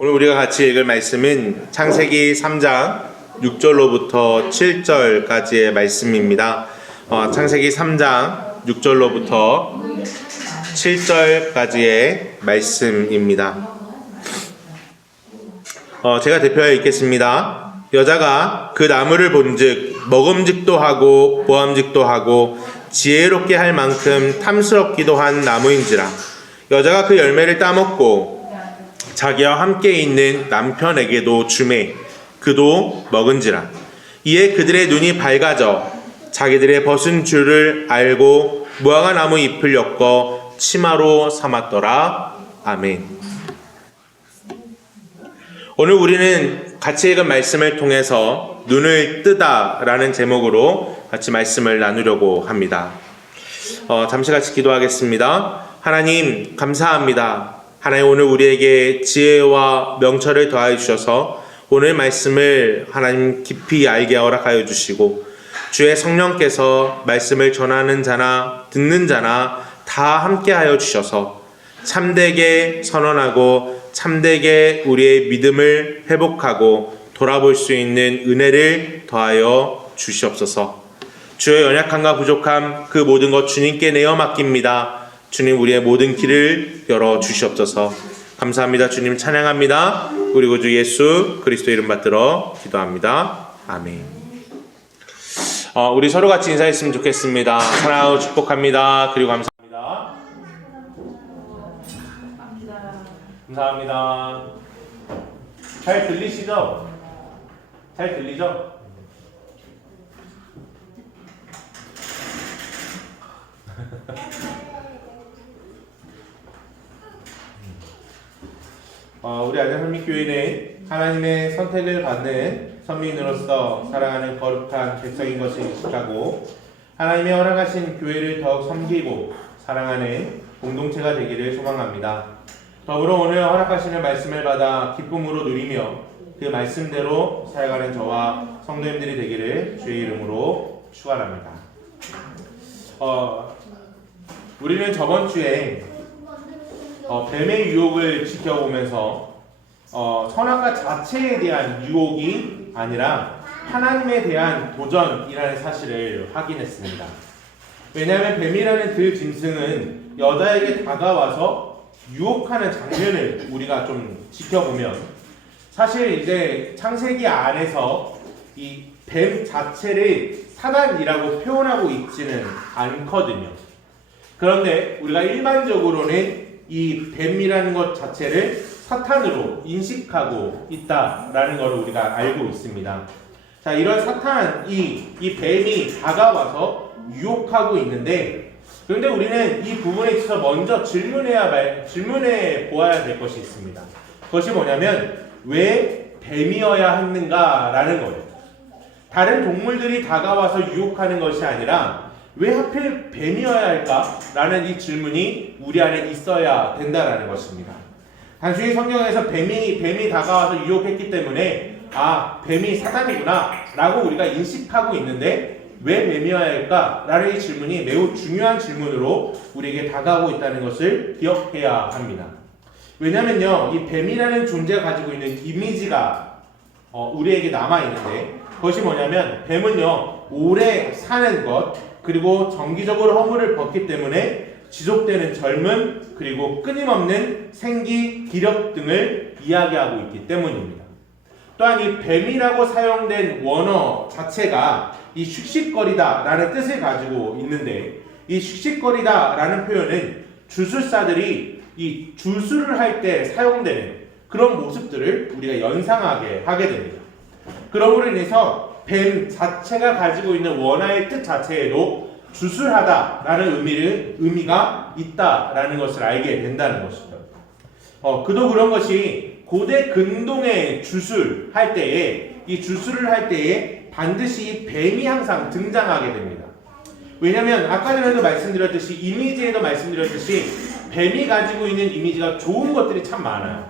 오늘 우리가 같이 읽을 말씀은 창세기 3장 6절로부터 7절까지의 말씀입니다. 창세기 3장 6절로부터 7절까지의 말씀입니다. 제가 대표하여 읽겠습니다. 여자가 그 나무를 본즉 먹음직도 하고 보암직도 하고 지혜롭게 할 만큼 탐스럽기도 한 나무인지라. 여자가 그 열매를 따먹고 자기와 함께 있는 남편에게도 주매 그도 먹은지라. 이에 그들의 눈이 밝아져 자기들의 벗은 줄을 알고 무화과 나무 잎을 엮어 치마로 삼았더라. 아멘. 오늘 우리는 같이 읽은 말씀을 통해서 눈을 뜨다 라는 제목으로 같이 말씀을 나누려고 합니다. 잠시 같이 기도하겠습니다. 하나님 감사합니다. 하나님, 오늘 우리에게 지혜와 명철을 더하여 주셔서 오늘 말씀을 하나님 깊이 알게 허락하여 주시고, 주의 성령께서 말씀을 전하는 자나 듣는 자나 다 함께하여 주셔서 참되게 선언하고 참되게 우리의 믿음을 회복하고 돌아볼 수 있는 은혜를 더하여 주시옵소서. 주의 연약함과 부족함 그 모든 것 주님께 내어 맡깁니다. 주님, 우리의 모든 길을 열어 주시옵소서. 감사합니다. 주님 찬양합니다. 우리 구주 예수 그리스도 이름 받들어 기도합니다. 아멘. 우리 서로 같이 인사했으면 좋겠습니다. 사랑하고 축복합니다. 그리고 감사합니다. 감사합니다. 잘 들리시죠? 잘 들리죠? 우리 아장선민교회는 하나님의 선택을 받는 선민으로서 사랑하는 거룩한 백성인 것을 인식하고 하나님의 허락하신 교회를 더욱 섬기고 사랑하는 공동체가 되기를 소망합니다. 더불어 오늘 허락하시는 말씀을 받아 기쁨으로 누리며 그 말씀대로 살아가는 저와 성도님들이 되기를 주의 이름으로 축원합니다. 우리는 저번 주에 뱀의 유혹을 지켜보면서 선악과 자체에 대한 유혹이 아니라 하나님에 대한 도전이라는 사실을 확인했습니다. 왜냐하면 뱀이라는 그 짐승은 여자에게 다가와서 유혹하는 장면을 우리가 좀 지켜보면 사실 이제 창세기 안에서 이 뱀 자체를 사단이라고 표현하고 있지는 않거든요. 그런데 우리가 일반적으로는 이 뱀이라는 것 자체를 사탄으로 인식하고 있다라는 것을 우리가 알고 있습니다. 자, 이런 이 뱀이 다가와서 유혹하고 있는데, 그런데 우리는 이 부분에 있어서 먼저 질문해 보아야 될 것이 있습니다. 그것이 뭐냐면 왜 뱀이어야 했는가라는 거예요. 다른 동물들이 다가와서 유혹하는 것이 아니라 왜 하필 뱀이어야 할까라는 이 질문이 우리 안에 있어야 된다라는 것입니다. 단순히 성경에서 뱀이 다가와서 유혹했기 때문에 뱀이 사단이구나 라고 우리가 인식하고 있는데 왜 뱀이어야 할까라는 이 질문이 매우 중요한 질문으로 우리에게 다가오고 있다는 것을 기억해야 합니다. 왜냐면요, 이 뱀이라는 존재가 가지고 있는 이미지가 우리에게 남아있는데, 그것이 뭐냐면 뱀은요 오래 사는 것, 그리고 정기적으로 허물을 벗기 때문에 지속되는 젊음, 그리고 끊임없는 생기, 기력 등을 이야기하고 있기 때문입니다. 또한 이 뱀이라고 사용된 원어 자체가 이 슉슉거리다 라는 뜻을 가지고 있는데, 이 슉슉거리다 라는 표현은 주술사들이 이 주술을 할 때 사용되는 그런 모습들을 우리가 연상하게 하게 됩니다. 그러므로 인해서 뱀 자체가 가지고 있는 원어의 뜻 자체에도 주술하다라는 의미가 있다라는 것을 알게 된다는 것이죠. 그도 그런 것이 고대 근동의 주술할 때에, 이 주술을 할 때에 반드시 뱀이 항상 등장하게 됩니다. 왜냐하면 아까 전에도 말씀드렸듯이, 이미지에도 말씀드렸듯이 뱀이 가지고 있는 이미지가 좋은 것들이 참 많아요.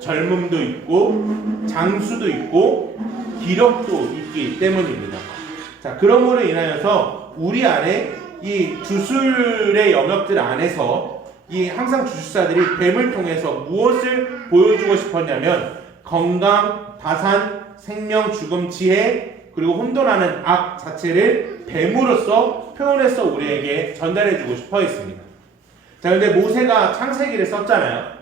젊음도 있고 장수도 있고 기력도 있기 때문입니다. 자, 그러므로 인하여서 우리 안에 이 주술의 영역들 안에서 이 항상 주술사들이 뱀을 통해서 무엇을 보여주고 싶었냐면 건강, 다산, 생명, 죽음, 지혜 그리고 혼돈하는 악 자체를 뱀으로써 표현해서 우리에게 전달해주고 싶어 했습니다. 자, 근데 모세가 창세기를 썼잖아요.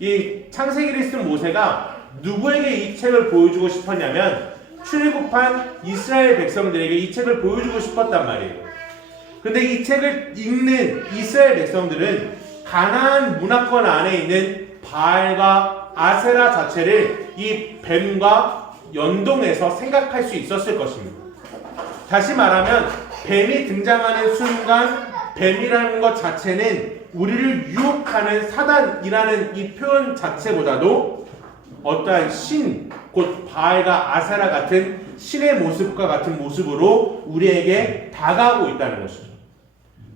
이 창세기를 쓴 모세가 누구에게 이 책을 보여주고 싶었냐면 출애굽한 이스라엘 백성들에게 이 책을 보여주고 싶었단 말이에요. 근데 이 책을 읽는 이스라엘 백성들은 가나안 문화권 안에 있는 바알과 아세라 자체를 이 뱀과 연동해서 생각할 수 있었을 것입니다. 다시 말하면 뱀이 등장하는 순간 뱀이라는 것 자체는 우리를 유혹하는 사단이라는 이 표현 자체보다도 어떠한 신, 곧 바알과 아세라 같은 신의 모습과 같은 모습으로 우리에게 다가오고 있다는 것이죠.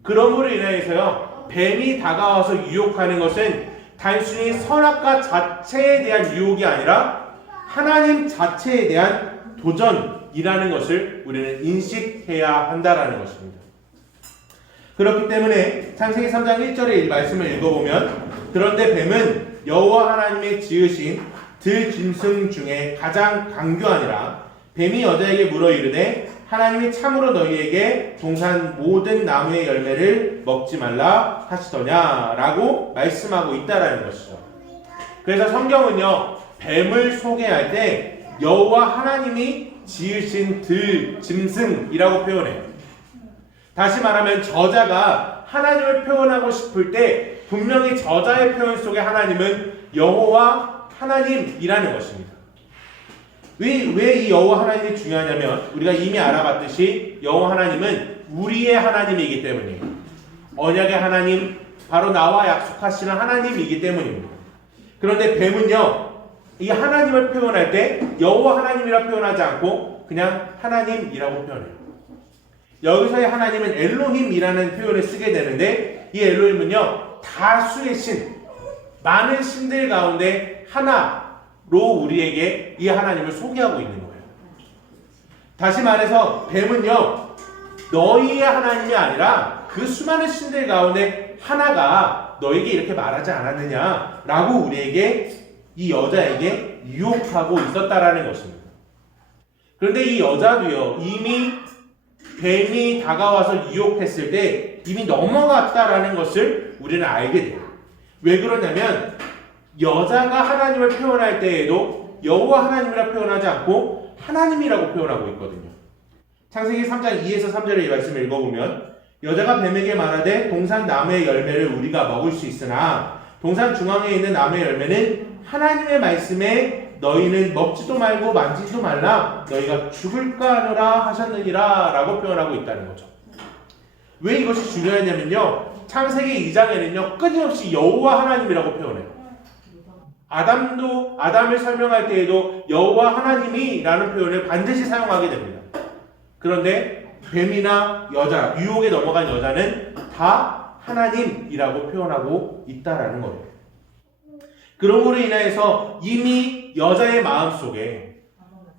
그러므로 인해서요, 뱀이 다가와서 유혹하는 것은 단순히 선악과 자체에 대한 유혹이 아니라 하나님 자체에 대한 도전이라는 것을 우리는 인식해야 한다는 것입니다. 그렇기 때문에 창세기 3장 1절의 이 말씀을 읽어보면 그런데 뱀은 여호와 하나님의 지으신 들짐승 중에 가장 강교하니라. 뱀이 여자에게 물어 이르되 하나님이 참으로 너희에게 동산 모든 나무의 열매를 먹지 말라 하시더냐 라고 말씀하고 있다라는 것이죠. 그래서 성경은요, 뱀을 소개할 때 여호와 하나님이 지으신 들짐승이라고 표현해요. 다시 말하면 저자가 하나님을 표현하고 싶을 때 분명히 저자의 표현 속에 하나님은 여호와 하나님이라는 것입니다. 왜 이 여호와 하나님이 중요하냐면 우리가 이미 알아봤듯이 여호와 하나님은 우리의 하나님이기 때문이에요. 언약의 하나님, 바로 나와 약속하시는 하나님이기 때문입니다. 그런데 뱀은요, 이 하나님을 표현할 때 여호와 하나님이라 표현하지 않고 그냥 하나님이라고 표현해요. 여기서의 하나님은 엘로힘이라는 표현을 쓰게 되는데 이 엘로힘은요, 다수의 신, 많은 신들 가운데 하나로 우리에게 이 하나님을 소개하고 있는 거예요. 다시 말해서 뱀은요, 너희의 하나님이 아니라 그 수많은 신들 가운데 하나가 너에게 이렇게 말하지 않았느냐라고 우리에게, 이 여자에게 유혹하고 있었다라는 것입니다. 그런데 이 여자도요, 이미 뱀이 다가와서 유혹했을 때 이미 넘어갔다라는 것을 우리는 알게 돼요. 왜 그러냐면 여자가 하나님을 표현할 때에도 여호와 하나님이라 표현하지 않고 하나님이라고 표현하고 있거든요. 창세기 3장 2에서 3절의 이 말씀을 읽어보면 여자가 뱀에게 말하되 동산 나무의 열매를 우리가 먹을 수 있으나 동산 중앙에 있는 나무의 열매는 하나님의 말씀에 너희는 먹지도 말고 만지지도 말라 너희가 죽을까 하노라 하셨느니라 라고 표현하고 있다는 거죠. 왜 이것이 중요하냐면요, 창세기 2장에는요 끊임없이 여호와 하나님이라고 표현해요. 아담을 설명할 때에도 여호와 하나님이 라는 표현을 반드시 사용하게 됩니다. 그런데 뱀이나 여자, 유혹에 넘어간 여자는 다 하나님이라고 표현하고 있다라는 거예요. 그러므로 인해서 이미 여자의 마음속에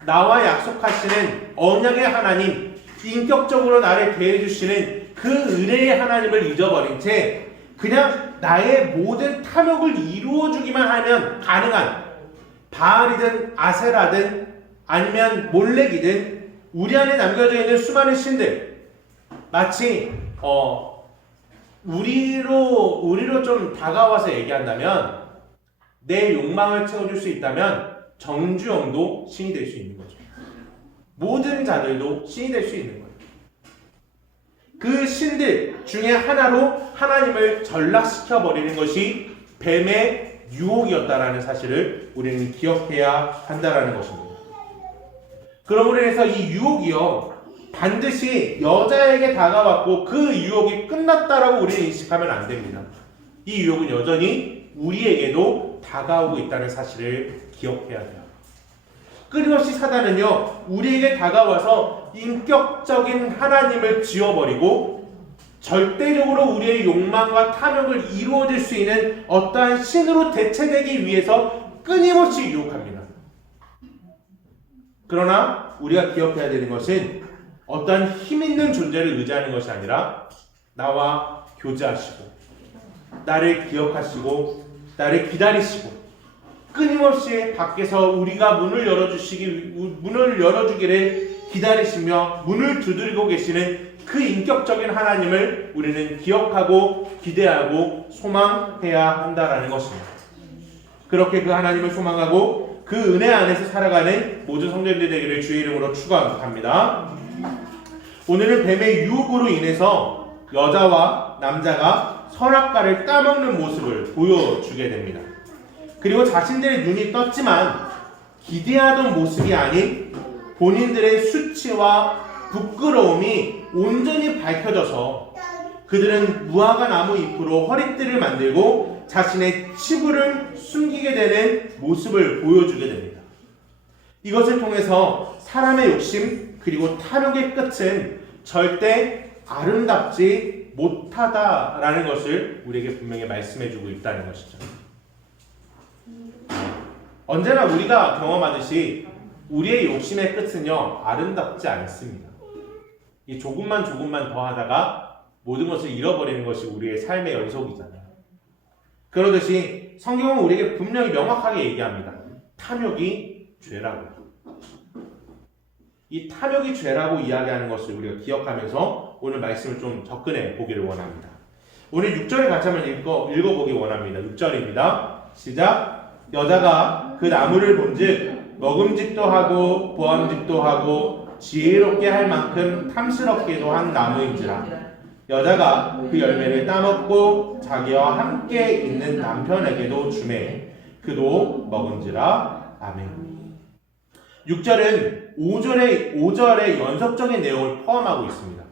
나와 약속하시는 언약의 하나님, 인격적으로 나를 대해주시는 그 은혜의 하나님을 잊어버린 채 그냥 나의 모든 탐욕을 이루어주기만 하면 가능한 바알이든 아세라든 아니면 몰렉이든 우리 안에 남겨져 있는 수많은 신들, 마치 우리로 좀 다가와서 얘기한다면 내 욕망을 채워줄 수 있다면 정주영도 신이 될 수 있는 거죠. 모든 자들도 신이 될 수 있는 거예요. 그 신들 중에 하나로 하나님을 전락시켜버리는 것이 뱀의 유혹이었다라는 사실을 우리는 기억해야 한다라는 것입니다. 그러므로 해서 이 유혹이요, 반드시 여자에게 다가왔고 그 유혹이 끝났다라고 우리는 인식하면 안 됩니다. 이 유혹은 여전히 우리에게도 다가오고 있다는 사실을 기억해야 돼요. 끊임없이 사단은요, 우리에게 다가와서 인격적인 하나님을 지워버리고 절대적으로 우리의 욕망과 탐욕을 이루어질 수 있는 어떠한 신으로 대체되기 위해서 끊임없이 유혹합니다. 그러나 우리가 기억해야 되는 것은 어떠한 힘있는 존재를 의지하는 것이 아니라 나와 교제하시고 나를 기억하시고 나를 기다리시고 끊임없이 밖에서 우리가 문을 열어주기를 기다리시며 문을 두드리고 계시는 그 인격적인 하나님을 우리는 기억하고 기대하고 소망해야 한다라는 것입니다. 그렇게 그 하나님을 소망하고 그 은혜 안에서 살아가는 모든 성도님들 되기를 주의 이름으로 축원합니다. 오늘은 뱀의 유혹으로 인해서 여자와 남자가 선악과를 따먹는 모습을 보여주게 됩니다. 그리고 자신들의 눈이 떴지만 기대하던 모습이 아닌 본인들의 수치와 부끄러움이 온전히 밝혀져서 그들은 무화과 나무 잎으로 허리띠를 만들고 자신의 치부를 숨기게 되는 모습을 보여주게 됩니다. 이것을 통해서 사람의 욕심 그리고 탐욕의 끝은 절대 아름답지 못하다라는 것을 우리에게 분명히 말씀해주고 있다는 것이죠. 언제나 우리가 경험하듯이 우리의 욕심의 끝은요 아름답지 않습니다. 이 조금만 더 하다가 모든 것을 잃어버리는 것이 우리의 삶의 연속이잖아요. 그러듯이 성경은 우리에게 분명히 명확하게 얘기합니다. 탐욕이 죄라고. 이 탐욕이 죄라고 이야기하는 것을 우리가 기억하면서 오늘 말씀을 좀 접근해 보기를 원합니다. 오늘 6절을 같이 한번 읽어보기 원합니다. 6절입니다. 시작. 여자가 그 나무를 본즉 먹음직도 하고 보암직도 하고 지혜롭게 할 만큼 탐스럽게도 한 나무인지라. 여자가 그 열매를 따먹고 자기와 함께 있는 남편에게도 주매 그도 먹은지라. 아멘. 6절은 5절의 연속적인 내용을 포함하고 있습니다.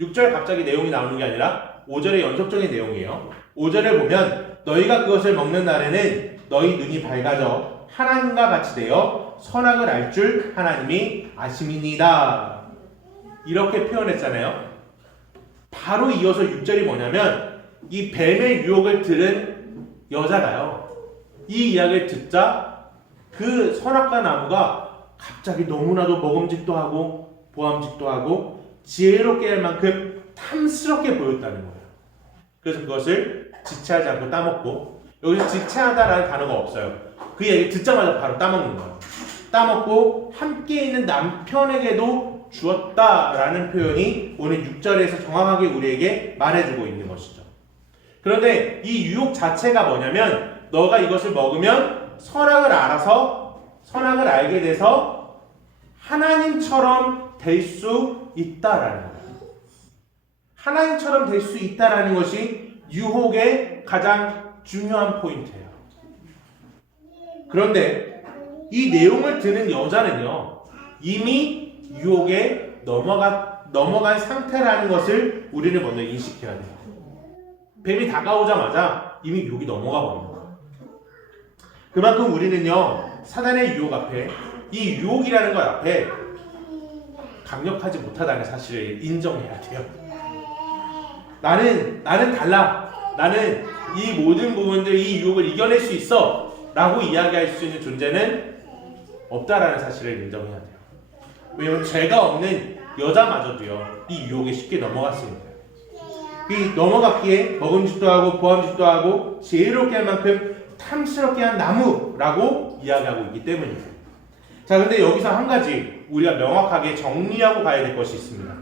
6절 갑자기 내용이 나오는 게 아니라 5절의 연속적인 내용이에요. 5절을 보면 너희가 그것을 먹는 날에는 너희 눈이 밝아져 하나님과 같이 되어 선악을 알 줄 하나님이 아심이니이다. 이렇게 표현했잖아요. 바로 이어서 6절이 뭐냐면 이 뱀의 유혹을 들은 여자가요. 이 이야기를 듣자 그 선악과 나무가 갑자기 너무나도 먹음직도 하고 보암직도 하고 지혜롭게 할 만큼 탐스럽게 보였다는 거예요. 그래서 그것을 지체하지 않고 따먹고 여기서 지체하다라는 단어가 없어요. 그 얘기 듣자마자 바로 따먹는 거예요. 따먹고 함께 있는 남편에게도 주었다라는 표현이 오늘 6절에서 정확하게 우리에게 말해주고 있는 것이죠. 그런데 이 유혹 자체가 뭐냐면 너가 이것을 먹으면 선악을 알게 돼서 하나님처럼 될 수 있다라는 거예요. 하나님처럼 될 수 있다라는 것이 유혹의 가장 중요한 포인트예요. 그런데 이 내용을 듣는 여자는요 이미 유혹에 넘어간 상태라는 것을 우리는 먼저 인식해야 돼요. 뱀이 다가오자마자 이미 유혹이 넘어가 버린 거예요. 그만큼 우리는요 사단의 유혹 앞에 이 유혹이라는 것 앞에 강력하지 못하다는 사실을 인정해야 돼요. 나는 달라. 나는 이 모든 부분들 이 유혹을 이겨낼 수 있어 라고 이야기할 수 있는 존재는 없다라는 사실을 인정해야 돼요. 왜냐하면 죄가 없는 여자마저도요 이 유혹에 쉽게 넘어갔으니까요. 이 넘어갔기에 먹음직도 하고 보암직도 하고 지혜롭게 할 만큼 탐스럽게 한 나무라고 이야기하고 있기 때문이에요. 자, 근데 여기서 한 가지 우리가 명확하게 정리하고 가야 될 것이 있습니다.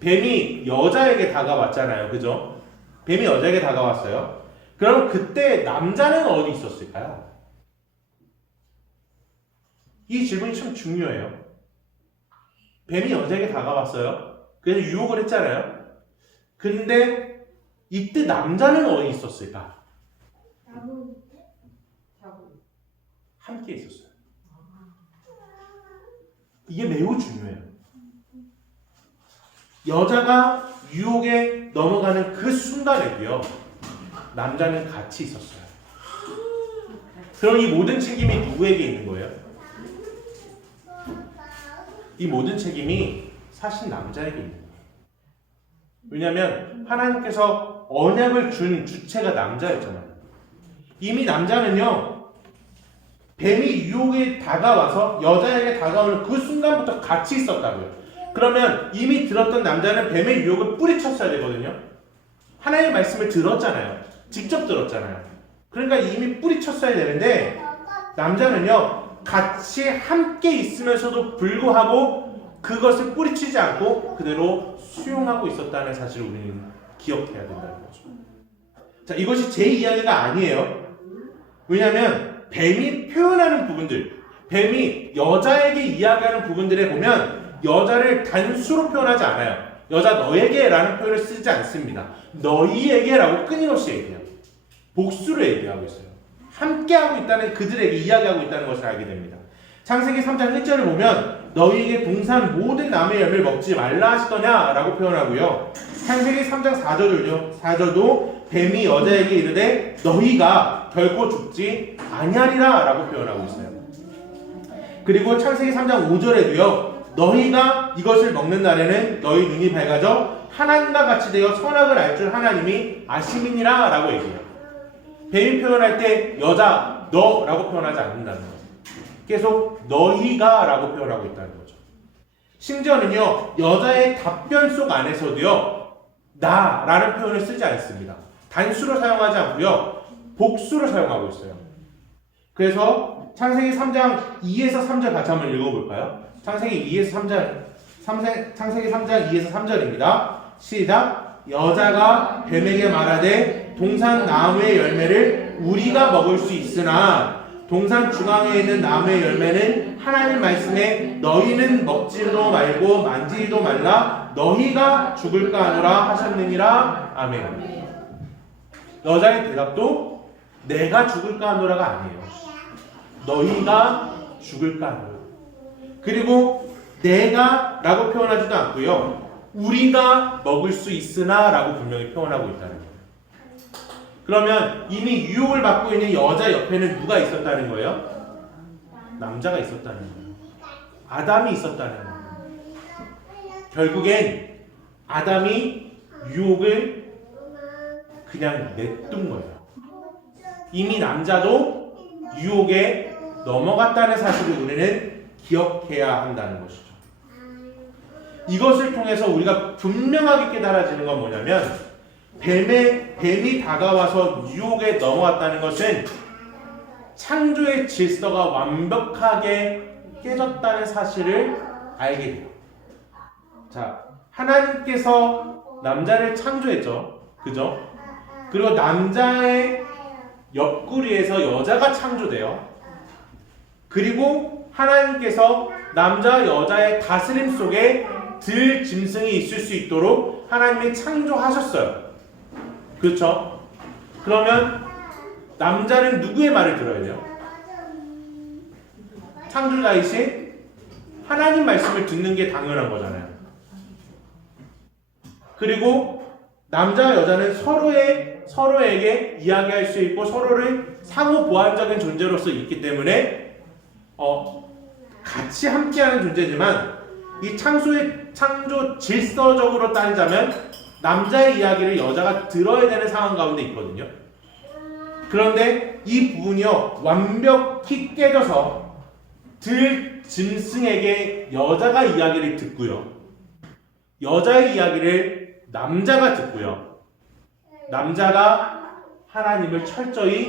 뱀이 여자에게 다가왔잖아요. 그죠? 뱀이 여자에게 다가왔어요. 그럼 그때 남자는 어디 있었을까요? 이 질문이 참 중요해요. 뱀이 여자에게 다가왔어요. 그래서 유혹을 했잖아요. 근데 이때 남자는 어디 있었을까? 함께 있었어요. 이게 매우 중요해요. 여자가 유혹에 넘어가는 그 순간에도요 남자는 같이 있었어요. 그럼 이 모든 책임이 누구에게 있는 거예요? 이 모든 책임이 사실 남자에게 있는 거예요. 왜냐하면 하나님께서 언약을 준 주체가 남자였잖아요. 이미 남자는요 뱀이 유혹에 다가와서 여자에게 다가오는 그 순간부터 같이 있었다고요. 그러면 이미 들었던 남자는 뱀의 유혹을 뿌리쳤어야 되거든요. 하나님의 말씀을 들었잖아요. 직접 들었잖아요. 그러니까 이미 뿌리쳤어야 되는데 남자는요 같이 함께 있으면서도 불구하고 그것을 뿌리치지 않고 그대로 수용하고 있었다는 사실을 우리는 기억해야 된다는 거죠. 자, 이것이 제 이야기가 아니에요. 왜냐하면 뱀이 표현하는 부분들, 뱀이 여자에게 이야기하는 부분들에 보면 여자를 단수로 표현하지 않아요. 여자 너에게 라는 표현을 쓰지 않습니다. 너희에게 라고 끊임없이 얘기해요. 복수를 얘기하고 있어요. 함께하고 있다는, 그들에게 이야기하고 있다는 것을 알게 됩니다. 창세기 3장 1절을 보면 너희에게 동산 모든 나무의 열매를 먹지 말라 하시더냐 라고 표현하고요. 창세기 3장 4절도 뱀이 여자에게 이르되 너희가 결코 죽지 아니하리라 라고 표현하고 있어요. 그리고 창세기 3장 5절에도요 너희가 이것을 먹는 날에는 너희 눈이 밝아져 하나님과 같이 되어 선악을 알 줄 하나님이 아심이니라 라고 얘기해요. 뱀이 표현할 때 여자 너라고 표현하지 않는다는 거죠. 계속 너희가 라고 표현하고 있다는 거죠. 심지어는요 여자의 답변 속 안에서도요 나라는 표현을 쓰지 않습니다. 단수로 사용하지 않고요 복수로 사용하고 있어요. 그래서 창세기 3장 2에서 3절 같이 한번 읽어볼까요? 창세기 3장 2에서 3절입니다. 시작. 여자가 뱀에게 말하되 동산 나무의 열매를 우리가 먹을 수 있으나 동산 중앙에 있는 나무의 열매는 하나님 말씀에 너희는 먹지도 말고 만지지도 말라 너희가 죽을까 하노라 하셨느니라. 아멘. 여자의 대답도 내가 죽을까 하노라가 아니에요. 너희가 죽을까 하노라. 그리고 내가 라고 표현하지도 않고요 우리가 먹을 수 있으나 라고 분명히 표현하고 있다는 거예요. 그러면 이미 유혹을 받고 있는 여자 옆에는 누가 있었다는 거예요? 남자가 있었다는 거예요. 아담이 있었다는 거예요. 결국엔 아담이 유혹을 그냥 냅둔 거예요. 이미 남자도 유혹에 넘어갔다는 사실을 우리는 기억해야 한다는 것이죠. 이것을 통해서 우리가 분명하게 깨달아지는 건 뭐냐면 뱀이 다가와서 유혹에 넘어갔다는 것은 창조의 질서가 완벽하게 깨졌다는 사실을 알게 돼요. 자, 하나님께서 남자를 창조했죠. 그죠? 그리고 남자의 옆구리에서 여자가 창조돼요. 그리고 하나님께서 남자 여자의 다스림 속에 들 짐승이 있을 수 있도록 하나님이 창조하셨어요. 그렇죠? 그러면 남자는 누구의 말을 들어야 돼요? 창조자이신 하나님 말씀을 듣는 게 당연한 거잖아요. 그리고 남자와 여자는 서로에게 이야기할 수 있고 서로를 상호 보완적인 존재로서 있기 때문에 같이 함께하는 존재지만 이 창조 질서적으로 따지자면 남자의 이야기를 여자가 들어야 되는 상황 가운데 있거든요. 그런데 이 부분이요 완벽히 깨져서 들 짐승에게 여자가 이야기를 듣고요 여자의 이야기를 남자가 듣고요 남자가 하나님을 철저히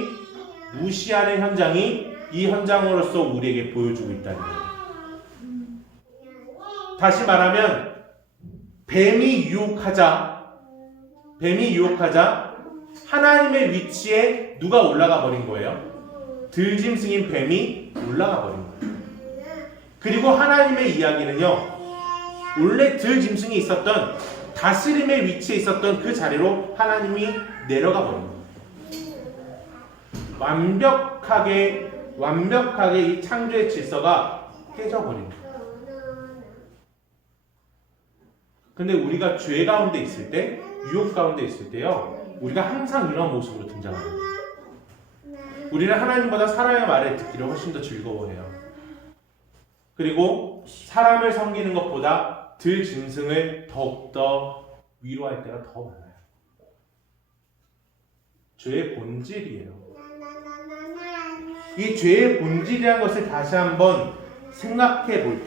무시하는 현장이 이 현장으로서 우리에게 보여주고 있다는 거예요. 다시 말하면 뱀이 유혹하자 하나님의 위치에 누가 올라가 버린 거예요? 들짐승인 뱀이 올라가 버린 거예요. 그리고 하나님의 이야기는요 원래 들짐승이 있었던 다스림의 위치에 있었던 그 자리로 하나님이 내려가 버린 거예요. 완벽하게 이 창조의 질서가 깨져버린 거예요. 근데 우리가 죄 가운데 있을 때, 유혹 가운데 있을 때요 우리가 항상 이런 모습으로 등장합니다. 우리는 하나님보다 사람의 말을 듣기를 훨씬 더 즐거워해요. 그리고 사람을 섬기는 것보다 들 짐승을 더욱더 위로할 때가 더 많아요. 죄의 본질이에요. 이 죄의 본질이라는 것을 다시 한번 생각해 볼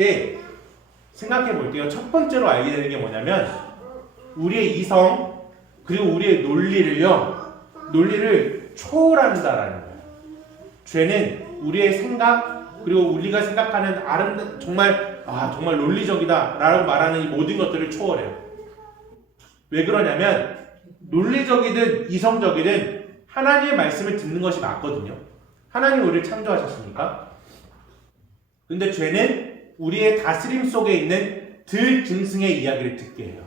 때요 첫 번째로 알게 되는 게 뭐냐면 우리의 이성 그리고 우리의 논리를요 논리를 초월한다라는 거예요. 죄는 우리의 생각 그리고 우리가 생각하는 정말 논리적이다라고 말하는 이 모든 것들을 초월해요. 왜 그러냐면 논리적이든 이성적이든 하나님의 말씀을 듣는 것이 맞거든요. 하나님 우리를 창조하셨으니까. 근데 죄는 우리의 다스림 속에 있는 들짐승의 이야기를 듣게 해요.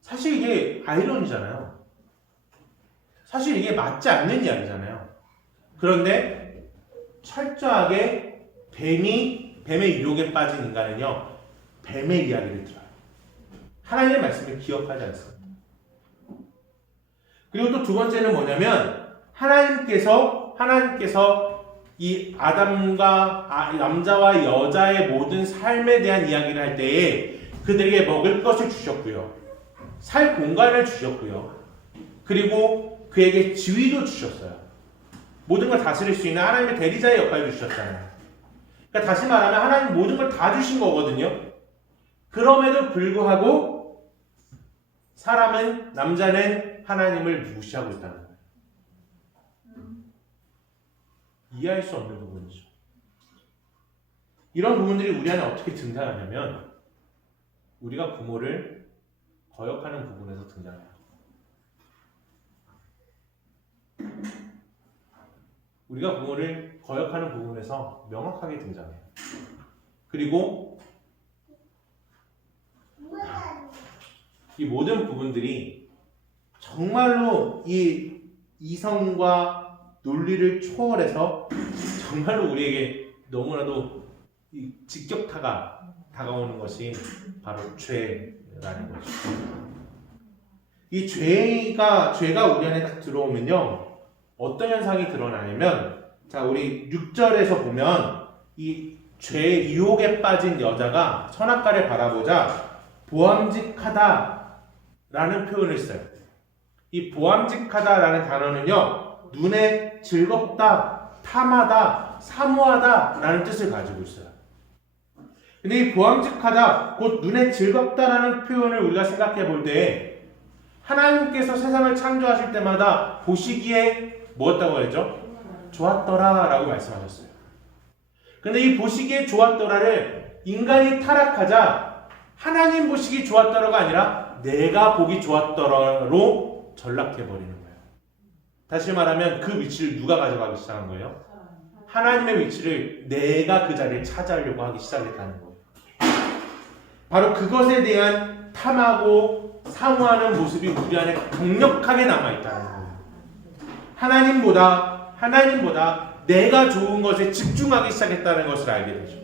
사실 이게 아이러니잖아요. 사실 이게 맞지 않는 이야기잖아요. 그런데 철저하게 뱀의 유혹에 빠진 인간은요, 뱀의 이야기를 들어요. 하나님의 말씀을 기억하지 않습니다. 그리고 또 두 번째는 뭐냐면 하나님께서 이 아담과 남자와 여자의 모든 삶에 대한 이야기를 할 때에 그들에게 먹을 것을 주셨고요. 살 공간을 주셨고요. 그리고 그에게 지위도 주셨어요. 모든 걸 다스릴 수 있는 하나님의 대리자의 역할을 주셨잖아요. 그러니까 다시 말하면 하나님 모든 걸 다 주신 거거든요. 그럼에도 불구하고 남자는 하나님을 무시하고 있다는 거예요. 이해할 수 없는 부분이죠. 이런 부분들이 우리 안에 어떻게 등장하냐면 우리가 부모를 거역하는 부분에서 등장해요. 우리가 부모를 거역하는 부분에서 명확하게 등장해요. 그리고 이 모든 부분들이 정말로 이 이성과 논리를 초월해서 정말로 우리에게 너무나도 이 직격타가 다가오는 것이 바로 죄라는 거죠. 이 죄가 우리 안에 딱 들어오면요, 어떤 현상이 드러나냐면, 자, 우리 6절에서 보면 이 죄의 유혹에 빠진 여자가 선악과를 바라보자 보암직하다라는 표현을 써요. 이 보암직하다라는 단어는요, 눈에 즐겁다, 탐하다, 사모하다라는 뜻을 가지고 있어요. 근데 이 보암직하다, 곧 눈에 즐겁다라는 표현을 우리가 생각해 볼 때 하나님께서 세상을 창조하실 때마다 보시기에 뭐였다고 했죠? 좋았더라 라고 말씀하셨어요. 근데 이 보시기에 좋았더라를 인간이 타락하자 하나님 보시기 좋았더라가 아니라 내가 보기 좋았더라로 전락해버리는 거예요. 다시 말하면 그 위치를 누가 가져가기 시작한 거예요? 하나님의 위치를 내가 그 자리에 차지하려고 하기 시작했다는 거예요. 바로 그것에 대한 탐하고 사모하는 모습이 우리 안에 강력하게 남아있다는 거예요. 하나님보다 내가 좋은 것에 집중하기 시작했다는 것을 알게 되죠.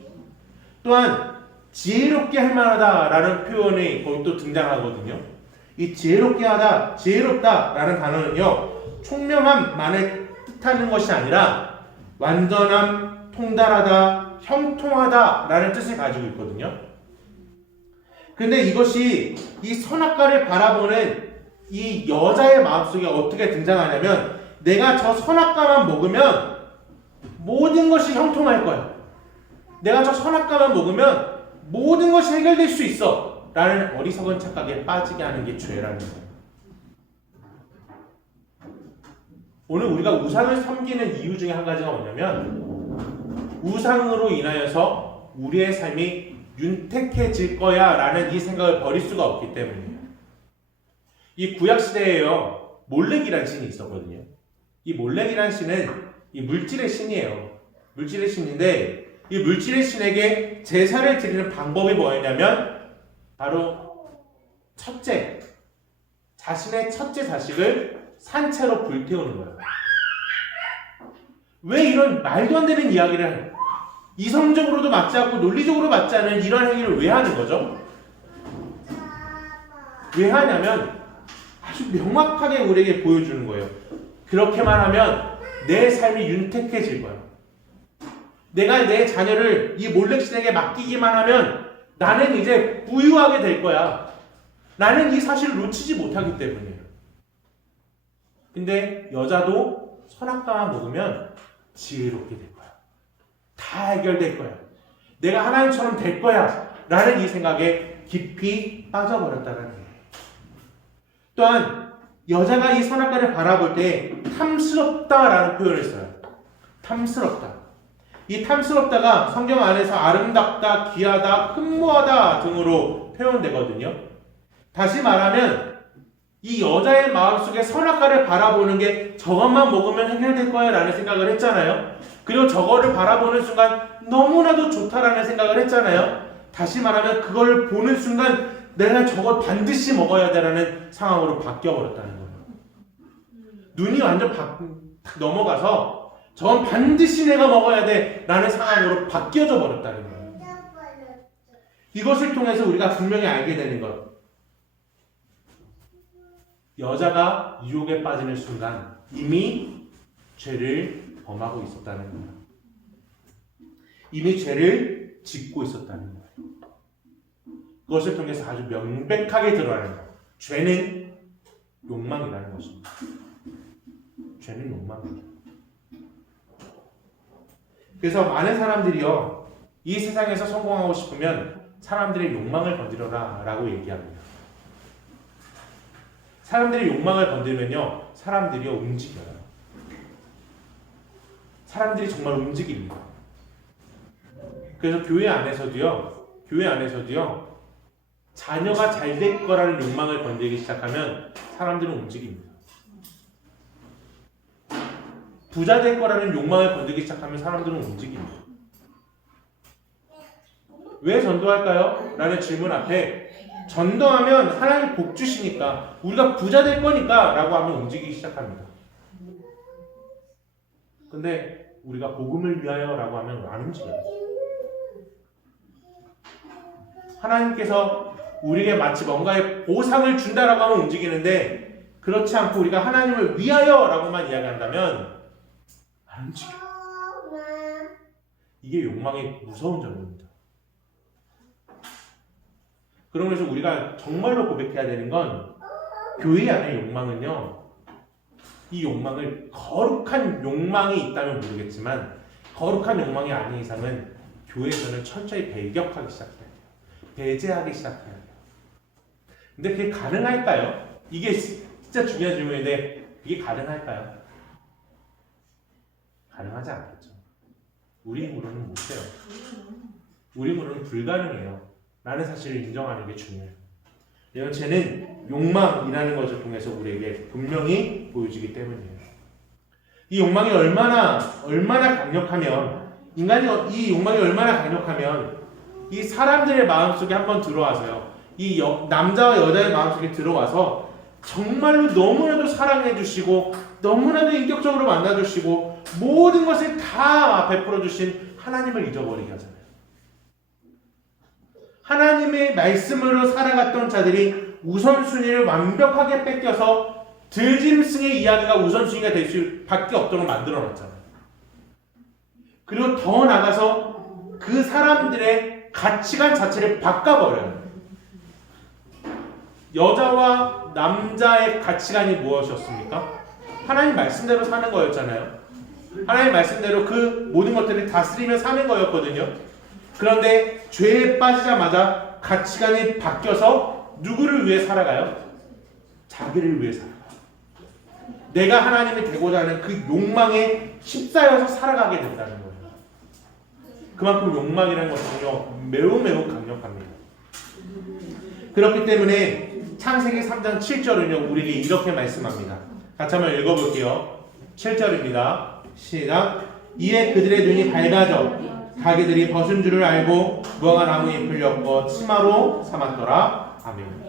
또한 지혜롭게 할 만하다라는 표현이 거기 또 등장하거든요. 이 지혜롭다라는 단어는요, 총명함만을 뜻하는 것이 아니라 완전함, 통달하다, 형통하다라는 뜻을 가지고 있거든요. 근데 이것이 이 선악과를 바라보는 이 여자의 마음속에 어떻게 등장하냐면, 내가 저 선악과만 먹으면 모든 것이 형통할 거야. 내가 저 선악과만 먹으면 모든 것이 해결될 수 있어 라는 어리석은 착각에 빠지게 하는 게 죄라는 거예요. 오늘 우리가 우상을 섬기는 이유 중에 한 가지가 뭐냐면, 우상으로 인하여서 우리의 삶이 윤택해질 거야 라는 이 생각을 버릴 수가 없기 때문이에요. 이 구약시대에요, 몰렉이라는 신이 있었거든요. 이 몰렉이라는 신은 이 물질의 신이에요. 물질의 신인데, 이 물질의 신에게 제사를 드리는 방법이 뭐였냐면 바로 자신의 첫째 자식을 산채로 불태우는 거예요. 왜 이런 말도 안 되는 이야기를 이성적으로도 맞지 않고 논리적으로 맞지 않은 이런 행위를 왜 하는 거죠? 왜 하냐면 아주 명확하게 우리에게 보여주는 거예요. 그렇게만 하면 내 삶이 윤택해질 거야. 내가 내 자녀를 이 몰렉신에게 맡기기만 하면 나는 이제 부유하게 될 거야. 나는 이 사실을 놓치지 못하기 때문이에요. 근데 여자도 선악과만 먹으면 지혜롭게 될 거야. 다 해결될 거야. 내가 하나님처럼 될 거야. 라는 이 생각에 깊이 빠져버렸다는 거예요. 또한 여자가 이 선악과를 바라볼 때 탐스럽다라는 표현을 써요. 탐스럽다. 이 탐스럽다가 성경 안에서 아름답다, 귀하다, 흠모하다 등으로 표현되거든요. 다시 말하면 이 여자의 마음속에 선악과를 바라보는 게 저것만 먹으면 해결될 거야 라는 생각을 했잖아요. 그리고 저거를 바라보는 순간 너무나도 좋다라는 생각을 했잖아요. 다시 말하면 그걸 보는 순간 내가 저걸 반드시 먹어야 되라는 상황으로 바뀌어버렸다는 거예요. 눈이 완전 넘어가서 저건 반드시 내가 먹어야 돼 라는 상황으로 바뀌어져 버렸다는 거예요. 이것을 통해서 우리가 분명히 알게 되는 것, 여자가 유혹에 빠지는 순간 이미 죄를 범하고 있었다는 거예요. 이미 죄를 짓고 있었다는 거예요. 그것을 통해서 아주 명백하게 드러나는 거예요. 죄는 욕망이라는 것입니다. 죄는 욕망이에요. 그래서 많은 사람들이요, 이 세상에서 성공하고 싶으면 사람들의 욕망을 건드려라 라고 얘기합니다. 사람들이 욕망을 건드리면요, 사람들이요 움직여요. 사람들이 정말 움직입니다. 그래서 교회 안에서도요 자녀가 잘 될 거라는 욕망을 건드리기 시작하면 사람들은 움직입니다. 부자 될 거라는 욕망을 건드리기 시작하면 사람들은 움직입니다. 왜 전도할까요? 라는 질문 앞에 전도하면 하나님 복 주시니까, 우리가 부자 될 거니까 라고 하면 움직이기 시작합니다. 근데 우리가 복음을 위하여 라고 하면 안 움직여요. 하나님께서 우리에게 마치 뭔가의 보상을 준다라고 하면 움직이는데, 그렇지 않고 우리가 하나님을 위하여 라고만 이야기한다면 안 움직여요. 이게 욕망의 무서운 점입니다. 그러면서 우리가 정말로 고백해야 되는 건, 교회 안의 욕망은요, 이 욕망을 거룩한 욕망이 있다면 모르겠지만 거룩한 욕망이 아닌 이상은 교회에서는 철저히 배격하기 시작해야 돼요. 배제하기 시작해야 돼요. 근데 그게 가능할까요? 이게 진짜 중요한 질문인데 그게 가능할까요? 가능하지 않겠죠. 우리 힘으로는 못해요. 우리 힘으로는 불가능해요. 라는 사실을 인정하는 게 중요해요. 왜냐하면 쟤는 욕망이라는 것을 통해서 우리에게 분명히 보여주기 때문이에요. 이 욕망이 얼마나 강력하면, 인간이 이 욕망이 얼마나 강력하면 이 사람들의 마음속에 한번 들어와서요, 이 남자와 여자의 마음속에 들어와서 정말로 너무나도 사랑해 주시고 너무나도 인격적으로 만나 주시고 모든 것을 다 베풀어 주신 하나님을 잊어버리게 하잖아요. 하나님의 말씀으로 살아갔던 자들이 우선순위를 완벽하게 뺏겨서 들짐승의 이야기가 우선순위가 될 수밖에 없도록 만들어놨잖아요. 그리고 더 나가서 그 사람들의 가치관 자체를 바꿔버려요. 여자와 남자의 가치관이 무엇이었습니까? 하나님 말씀대로 사는 거였잖아요. 하나님 말씀대로 그 모든 것들을 다스리며 사는 거였거든요. 그런데 죄에 빠지자마자 가치관이 바뀌어서 누구를 위해 살아가요? 자기를 위해 살아가요. 내가 하나님이 되고자 하는 그 욕망에 휩싸여서 살아가게 된다는 거예요. 그만큼 욕망이라는 것은요, 매우 강력합니다. 그렇기 때문에 창세기 3장 7절은요, 우리에게 이렇게 말씀합니다. 같이 한번 읽어볼게요. 7절입니다. 시작. 이에 그들의 눈이 밝아져 자기들이 벗은 줄을 알고 무화과 나무 잎을 엮어 치마로 삼았더라. 아멘.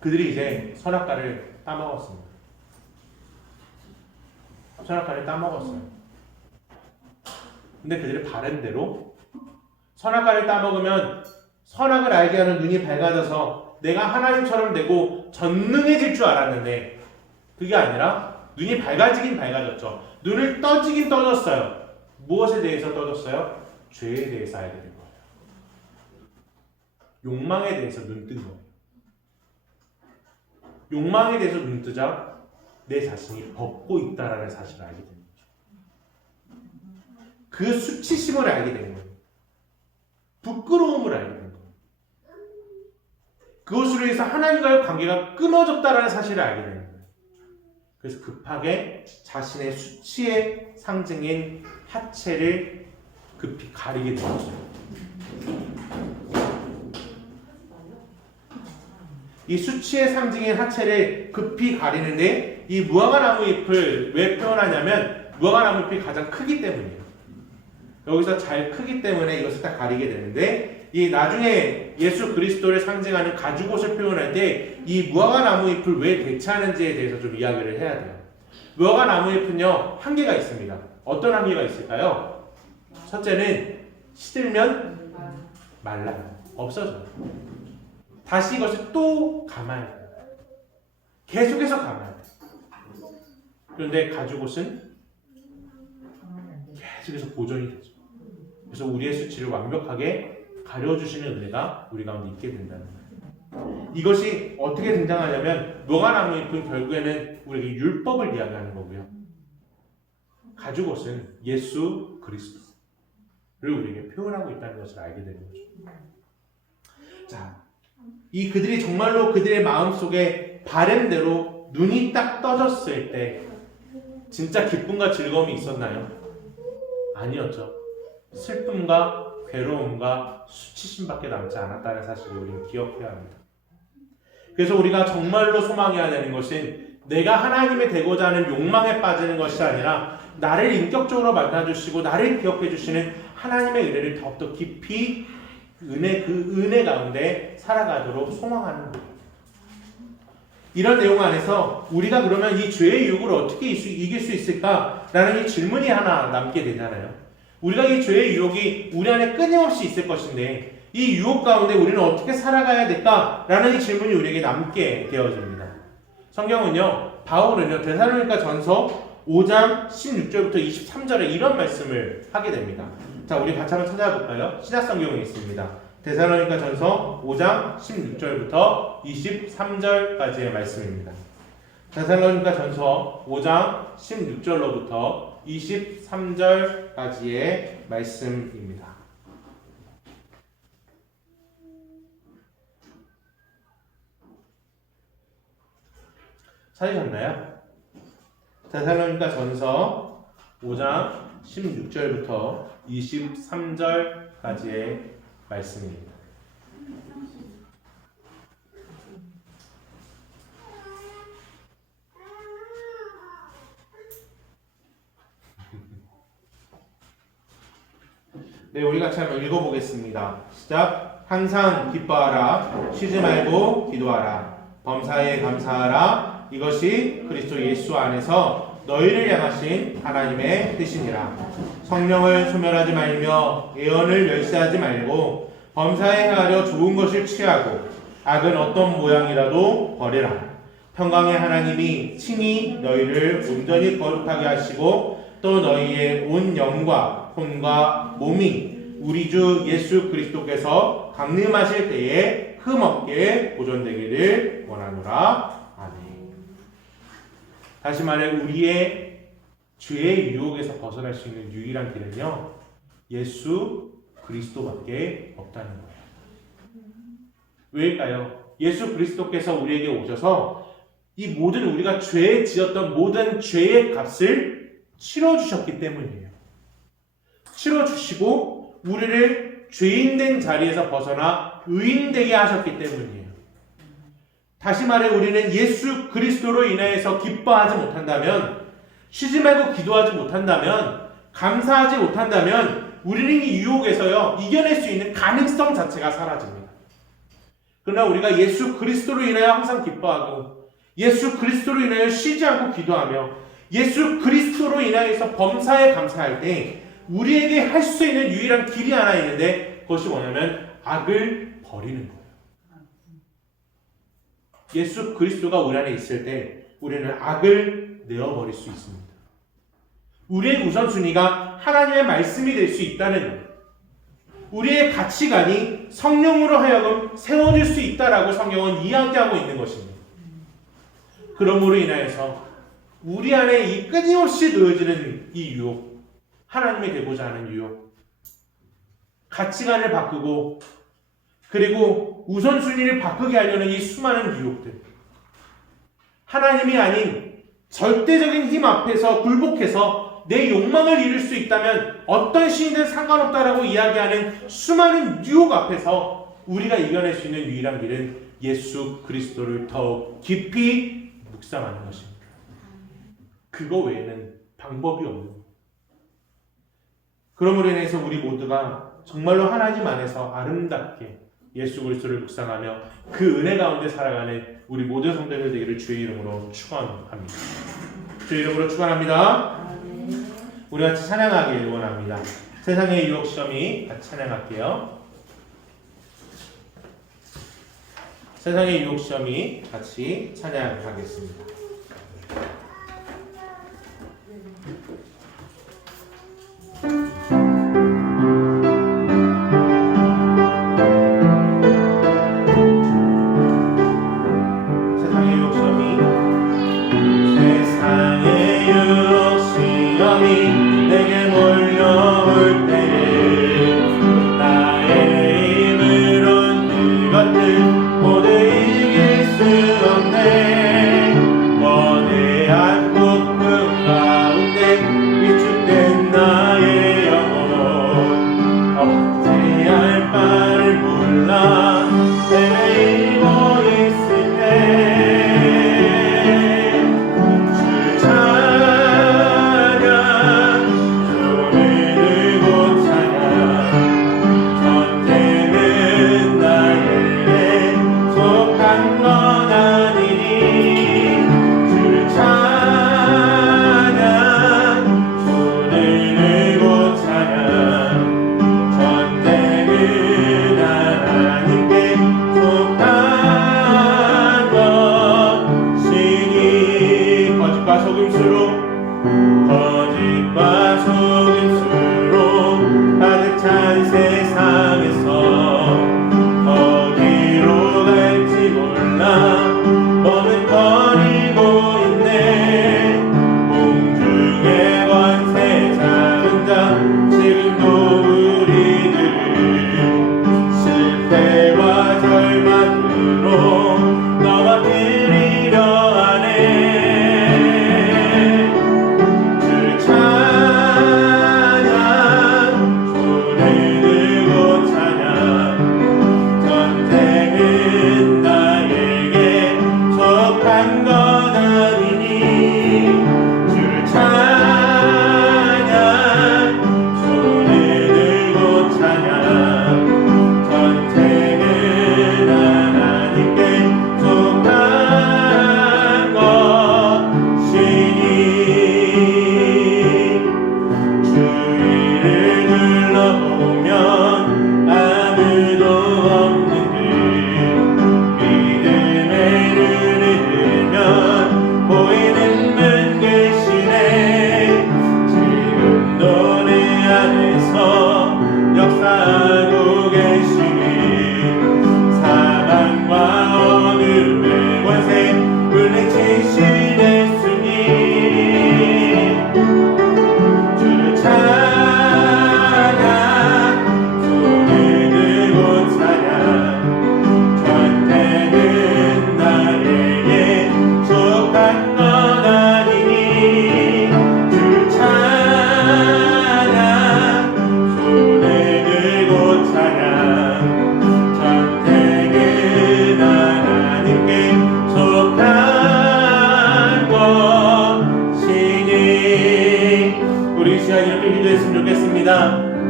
그들이 이제 선악과를 따먹었습니다. 선악과를 따먹었어요. 근데 그들이 바른 대로 선악과를 따먹으면 선악을 알게 하는 눈이 밝아져서 내가 하나님처럼 되고 전능해질 줄 알았는데 그게 아니라 눈이 밝아지긴 밝아졌죠. 눈을 떠지긴 떠졌어요. 무엇에 대해서 떠졌어요? 죄에 대해서 알게 된 거예요. 욕망에 대해서 눈 뜬 거예요. 욕망에 대해서 눈 뜨자 내 자신이 벗고 있다라는 사실을 알게 된 거죠. 그 수치심을 알게 된 거예요. 부끄러움을 알게 된 거예요. 그것으로 해서 하나님과의 관계가 끊어졌다라는 사실을 알게 된 거예요. 그래서 급하게 자신의 수치의 상징인 하체를 급히 가리게 되었죠. 이 수치의 상징인 하체를 급히 가리는데 이 무화과나무 잎을 왜 표현하냐면 무화과나무 잎이 가장 크기 때문이에요. 여기서 잘 크기 때문에 이것을 딱 가리게 되는데 이 나중에 예수 그리스도를 상징하는 가죽옷을 표현할 때 이 무화과나무 잎을 왜 대체하는지에 대해서 좀 이야기를 해야 돼요. 무화과나무 잎은요 한계가 있습니다. 어떤 한계가 있을까요? 첫째는 시들면 말라요. 없어져요. 다시 이것을 또 감아야 돼요. 계속해서 감아야 돼요. 그런데 가죽옷은 계속해서 보존이 되죠. 그래서 우리의 수치를 완벽하게 가려주시는 은혜가 우리 가운데 있게 된다는 거예요. 이것이 어떻게 등장하냐면 무화과나무 잎은 결국에는 우리에게 율법을 이야기하는 거고요. 가죽옷은 예수 그리스도를 우리에게 표현하고 있다는 것을 알게 되는 거죠. 자, 이 그들이 정말로 그들의 마음속에 바램대로 눈이 딱 떠졌을 때 진짜 기쁨과 즐거움이 있었나요? 아니었죠. 슬픔과 괴로움과 수치심밖에 남지 않았다는 사실을 우리는 기억해야 합니다. 그래서 우리가 정말로 소망해야 되는 것은 내가 하나님의 되고자 하는 욕망에 빠지는 것이 아니라 나를 인격적으로 만나주시고 나를 기억해 주시는 하나님의 은혜를 더욱더 깊이 그 은혜 가운데 살아가도록 소망하는 거예요. 이런 내용 안에서 우리가 그러면 이 죄의 유혹을 어떻게 이길 수 있을까라는 이 질문이 하나 남게 되잖아요. 우리가 이 죄의 유혹이 우리 안에 끊임없이 있을 것인데 이 유혹 가운데 우리는 어떻게 살아가야 될까라는 이 질문이 우리에게 남게 되어집니다. 성경은요, 바울은요, 데살로니가 전서 5장 16절부터 23절에 이런 말씀을 하게 됩니다. 자, 우리 같이 한번 찾아볼까요? 신약성경에 있습니다. 데살로니가 전서 5장 16절부터 23절까지의 말씀입니다. 데살로니가 전서 5장 16절로부터 23절까지의 말씀입니다. 찾으셨나요? 데살로니가 전서 5장 16절부터 23절까지의 말씀입니다. 네, 우리 같이 한번 읽어보겠습니다. 시작. 항상 기뻐하라. 쉬지 말고 기도하라. 범사에 감사하라. 이것이 그리스도 예수 안에서 너희를 향하신 하나님의 뜻이니라. 성령을 소멸하지 말며 예언을 멸시하지 말고 범사에 행하려 좋은 것을 취하고 악은 어떤 모양이라도 버리라. 평강의 하나님이 친히 너희를 온전히 거룩하게 하시고 또 너희의 온 영과 혼과 몸이 우리 주 예수 그리스도께서 강림하실 때에 흠없게 보존되기를 원하노라. 아멘. 다시 말해 우리의 죄의 유혹에서 벗어날 수 있는 유일한 길은요, 예수 그리스도밖에 없다는 거예요. 왜일까요? 예수 그리스도께서 우리에게 오셔서 이 모든 우리가 죄에 지었던 모든 죄의 값을 치러주셨기 때문이에요. 치러주시고 우리를 죄인된 자리에서 벗어나 의인되게 하셨기 때문이에요. 다시 말해 우리는 예수 그리스도로 인하여서 기뻐하지 못한다면, 쉬지 말고 기도하지 못한다면, 감사하지 못한다면 우리는 이 유혹에서요 이겨낼 수 있는 가능성 자체가 사라집니다. 그러나 우리가 예수 그리스도로 인하여 항상 기뻐하고 예수 그리스도로 인하여 쉬지 않고 기도하며 예수 그리스도로 인하여서 범사에 감사할 때 우리에게 할 수 있는 유일한 길이 하나 있는데 그것이 뭐냐면 악을 버리는 거예요. 예수 그리스도가 우리 안에 있을 때 우리는 악을 내어버릴 수 있습니다. 우리의 우선순위가 하나님의 말씀이 될 수 있다는 거예요. 우리의 가치관이 성령으로 하여금 세워질 수 있다라고 성경은 이야기하고 있는 것입니다. 그러므로 인하여서 우리 안에 이 끊임없이 놓여지는 이 유혹, 하나님이 되고자 하는 유혹, 가치관을 바꾸고 그리고 우선순위를 바꾸게 하려는 이 수많은 유혹들, 하나님이 아닌 절대적인 힘 앞에서 굴복해서 내 욕망을 이룰 수 있다면 어떤 신이든 상관없다라고 이야기하는 수많은 유혹 앞에서 우리가 이겨낼 수 있는 유일한 길은 예수 그리스도를 더욱 깊이 묵상하는 것입니다. 그거 외에는 방법이 없는 거예요. 그러므로 인해서 우리 모두가 정말로 하나님 안에서 아름답게 예수 그리스도를 묵상하며 그 은혜 가운데 살아가는 우리 모든 성도들 되기를 주의 이름으로 축원합니다. 주의 이름으로 축원합니다. 우리 같이 찬양하길 원합니다. 세상의 유혹 시험이 같이 찬양할게요. 세상의 유혹 시험이 같이 찬양하겠습니다.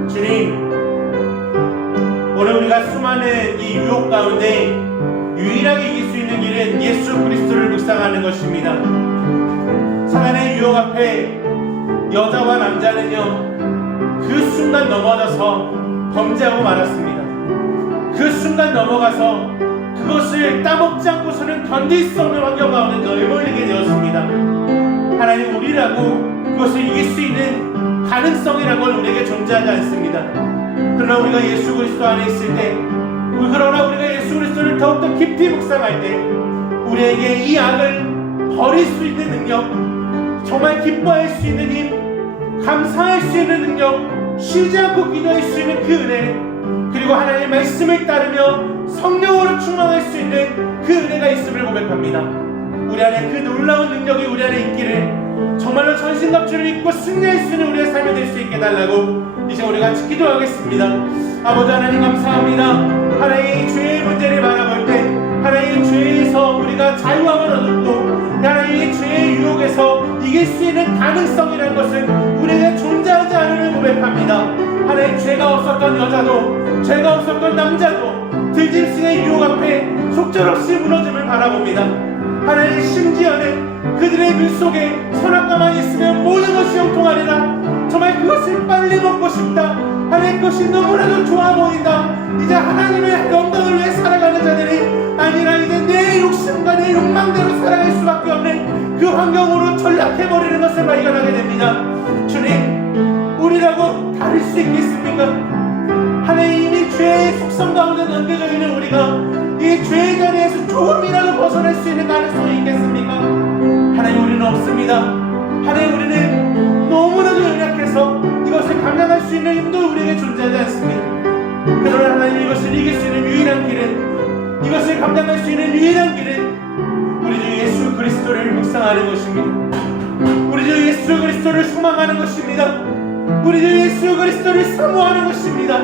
주님, 오늘 우리가 수많은 이 유혹 가운데 유일하게 이길 수 있는 길은 예수 그리스도를 묵상하는 것입니다. 사단의 유혹 앞에 여자와 남자는요, 그 순간 넘어져서 범죄하고 말았습니다. 그 순간 넘어가서 그것을 따먹지 않고서는 견딜 수 없는 환경 가운데 내몰리게 되었습니다. 하나님, 우리라고 그것을 이길 수 있는 가능성이라는 건 우리에게 존재하지 않습니다. 그러나 우리가 예수 그리스도 안에 있을 때, 그러나 우리가 예수 그리스도를 더욱더 깊이 묵상할 때 우리에게 이 악을 버릴 수 있는 능력, 정말 기뻐할 수 있는 힘, 감사할 수 있는 능력, 쉬지 않고 기도할 수 있는 그 은혜, 그리고 하나님의 말씀을 따르며 성령으로 충만할 수 있는 그 은혜가 있음을 고백합니다. 우리 안에 그 놀라운 능력이 우리 안에 있기를 정말로 전신갑주를 입고 승리할 수 있는 우리의 삶이 될 수 있게 달라고 이제 우리 같이 기도하겠습니다. 아버지 하나님 감사합니다. 하나님 죄의 문제를 바라볼 때 하나님 죄에서 우리가 자유함을 얻고 하나님 죄의 유혹에서 이길 수 있는 가능성이라는 것은 우리에게 존재하지 않음을 고백합니다. 하나님 죄가 없었던 여자도 죄가 없었던 남자도 들짐승의 유혹 앞에 속절없이 무너짐을 바라봅니다. 하나님 심지어는 그들의 눈 속에 선악과만 있으면 모든 것이 형통하리라. 정말 그것을 빨리 먹고 싶다. 하나님 그것이 너무나도 좋아 보인다. 이제 하나님의 영광을 위해 살아가는 자들이 아니라 이제 내 욕심과 내 욕망대로 살아갈 수밖에 없는 그 환경으로 전락해버리는 것을 발견하게 됩니다. 주님, 우리라고 다를 수 있겠습니까? 하나님이 죄의 속성 가운데 넘겨져 있는 우리가 이 죄의 자리에서 조금이라도 벗어날 수 있는 가능성이 있겠습니까? 하나님, 우리는 없습니다. 하나님, 우리는 너무나도 연약해서 이것을 감당할 수 있는 힘도 우리에게 존재하지 않습니다. 그러나 하나님, 이것을 이길 수 있는 유일한 길은, 이것을 감당할 수 있는 유일한 길은 우리 주 예수 그리스도를 묵상하는 것입니다. 우리 주 예수 그리스도를 소망하는 것입니다. 우리 주 예수 그리스도를 사모하는 것입니다.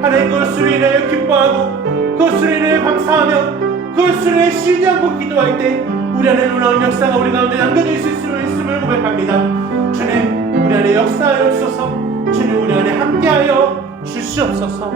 하나님, 그것으로 인하여 기뻐하고 그것으로 인하여 감사하며 그것으로 인하여 쉬지 않고 기도할 때 우리 안에 놀라운 역사가 우리 가운데 남겨져 있을 수 있음을 고백합니다. 주님, 우리 안에 역사하여 주소서. 주님, 우리 안에 함께하여 주시옵소서.